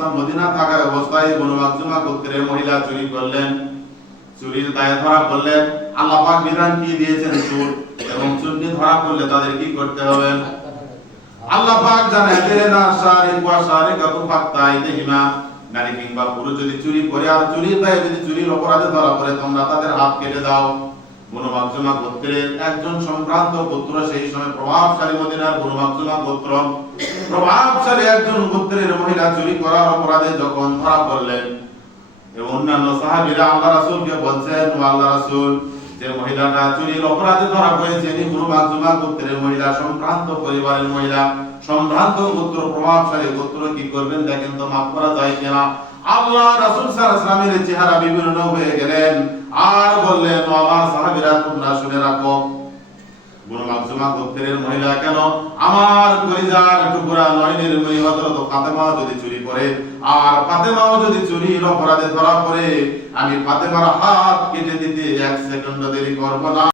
সাল্লাল্লাহু মদিনা থাকা অবস্থায় বনু মাখজুমা গোত্রের মহিলা চুরি করলেন, চুরির দায়ে ধরা পড়লেন। আল্লাহ পাক বিধান কি দিয়েছেন? চোর এবং চুরি ধরা পড়লে তাদের কি করতে হবে? আল্লাহ পাক জানেন না শারিক ওয়া শারিকাতু ফাক্তাইদিহিমা, নারী কিংবা পুরুষ যদি চুরি করে আর চুরির দায়ে যদি চুরির অপরাধে ধরা পড়ে তোমরা তাদের হাত কেটে দাও। বনু মাখজুমা গোত্রের একজন সম্ভ্রান্ত পুত্র, সেই সময় প্রভাবশালী মদিনার বনু মাখজুমা গোত্র, প্রভাবশালী একজন গোত্রের মহিলা চুরি করার অপরাধে যখন ধরা পড়লেন এবং অন্যান্য সাহাবীরা আল্লাহ রাসূলকে বলছেন, ও আল্লাহ রাসূল, যে মহিলাটা চুরির অপরাধে ধরা পড়েছে ইনি বনু মাখজুমা গোত্রের মহিলা, সম্ভ্রান্ত পরিবারের মহিলা, সম্ভ্রান্ত গোত্র, প্রভাবশালী গোত্র, কি করবেন দেখেন তো, মাফ করা যায় কিনা? আল্লাহ রাসূল সাল্লাল্লাহু আলাইহি ওয়াসাল্লামের চেহারা বিবর্ণ হয়ে গেলেন আর বললেন, ও আমার সাহাবীরা তোমরা শুনে রাখো, বনু মাখজুমা গোত্রের মহিলা কেন আমার কলিজার টুকরা নয়নের মনি হযরত ফাতেমা যদি চুরি করে আর ফাতেমাও যদি চুরির অপরাধে ধরা পড়ে, আমি ফাতেমার হাত কেটে দিতে 1 সেকেন্ড দেরি করব না।